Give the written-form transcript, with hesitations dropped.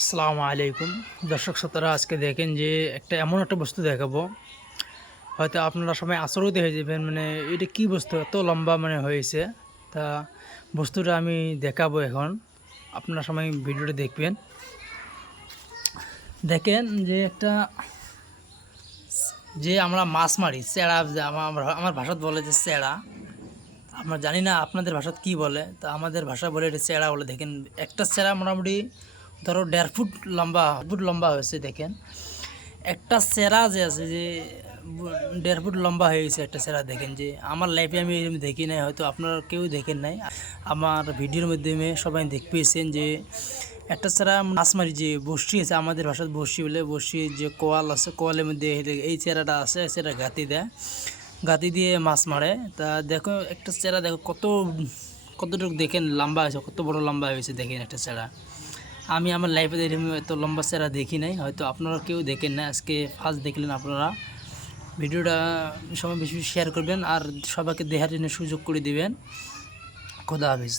আসসালামু আলাইকুম দর্শক শ্রোতারা, আজকে দেখেন যে এমন একটা বস্তু দেখাবো। হয়তো আপনারা সবাই আশ্চর্য হয়ে যাবেন, মানে এটা কি বস্তু এত লম্বা হয়েছে। তা বস্তুটা আমি দেখাবো এখন, আপনারা সবাই ভিডিওটা দেখবেন। দেখেন যে যে আমরা মাছ মারি চেড়া, যে আমার আমার ভাষাত বলে যে চেড়া। আমরা জানি না আপনাদের ভাষাত কি বলে, তা আমাদের ভাষা বলে এটা চেড়া বলে। দেখেন একটা চেড়া মোটামুটি ধরো 1.5 ফুট লম্বা, ফুট লম্বা হয়েছে। দেখেন একটা চেরা যে আছে যে 1.5 ফুট লম্বা হয়ে গেছে একটা চেরা। দেখেন যে আমার লাইফে আমি এরকম দেখি নাই, হয়তো আপনারা কেউ দেখেন নাই। আমার ভিডিওর মাধ্যমে সবাই দেখ পেয়েছেন যে একটা চেরা মাছ মারি, যে বসি আছে আমাদের ভাষায় বসি বলে। বসি যে কোয়াল আছে, কোয়ালের মধ্যে এই চেরাটা আছে, সেটা গাতি দেয়, গাতি দিয়ে মাছ মারে। তা দেখো একটা চেরা, দেখো কতটুকু দেখেন লম্বা হয়েছে, কত বড় লম্বা হয়েছে। দেখেন একটা চেরা, আমি আমার লাইফে এরকম এত লম্বা চেহারা দেখি নাই, হয়তো আপনারা কেউ দেখেন না, আজকে ফার্স্ট দেখলেন আপনারা। ভিডিওটা সবাই বেশি শেয়ার করবেন আর সবাইকে দেখার জন্য সুযোগ করে দিবেন। খোদা হাফিজ।